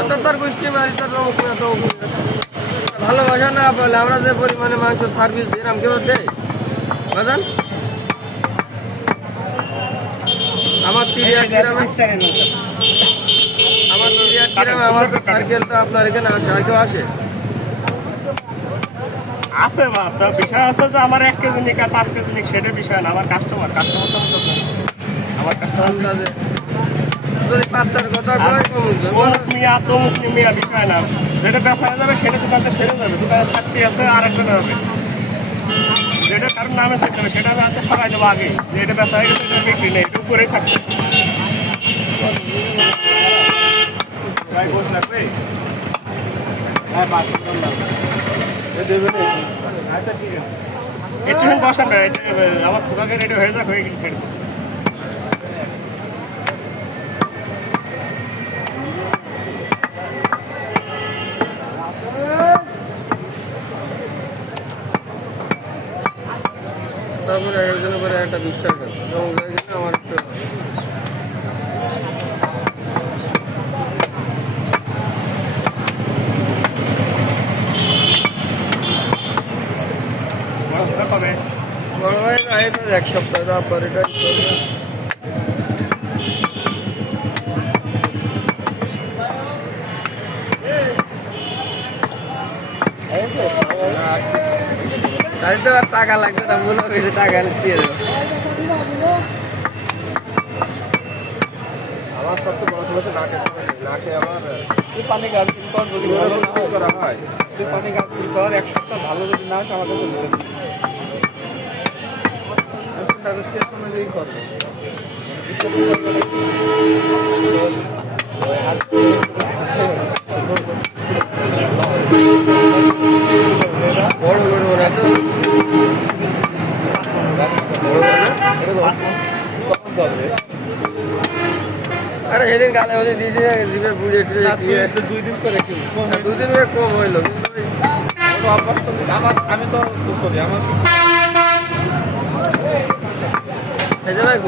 এত তার গোষ্ঠী বাড়িতে ভালোবাসা না বলে আমরা যে পরিমাণে মাংস সার্ভিস দিলাম কেউ দেয় বাজান আমার তিরিয়া গ্রামে আমার তো সার্কেল তো আপনার এখানে আসে আর কেউ আসে আছে বা বিষয় আছে যে আমার 1 কেজি নিক আর 5 কেজি নিক সেটা বিষয় না আমার কাস্টমার তো আমার কাস্টমার যদি পাঁচটার কথা মিয়া তো মিয়া বিষয় না যেটা বেচা যাবে সেটা দোকানটা সেরে যাবে দোকানে থাকতে আছে আর একজনের হবে যেটা কারণ নামে থাকতে হবে সেটা আমি আজকে সবাই দেবো আগে যে এটা বেচা হয়ে গেছে এটা বিক্রি নেই এটা উপরেই থাকবে একটু বসা না আমার খোকাকে রেডি হয়ে যাক হয়ে গেছে ছেড়ে দিচ্ছে তারপরে একজনের পরে একটা বিশ্বাস আছে যেমন আমার একটু বড় ভাই না এক সপ্তাহ তারপর এটা তাই তো আর টাকা লাগবে না মনে হয়েছে টাকা দিয়ে দেবো আমার সবচেয়ে বড় সমস্যা নাকে আমার পানি গাছ যদি ভালো না করা হয় পানি গাছ করার এক সপ্তাহ ভালো যদি না হয় আমার কাছে করবে বড় বড় ওরা তো আরে সেদিন গালে হলে দিয়েছে জিভে বুড়ে টুড়ে 2 দিন করে দুদিন কম হইলো কিন্তু আমি তো দুঃখ দিই আমার এই যে ভাই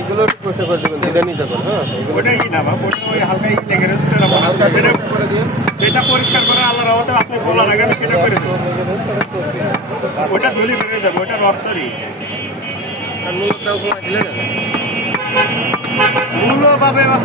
এগুলো একটু প্রশ্ন করে দেবেন এটা নিতে পারেন হ্যাঁ ওটাই না বা ওই হালকা লেগে যেটা পরিষ্কার করে আল্লাহ রহমতে আপনি বলা লাগে আমি সেটা করে দেবো ওটা ধুলি বেরিয়ে যাবে ওটা রক্তরই আর মূলটাও কমাই দিলে না মূল্যভাবে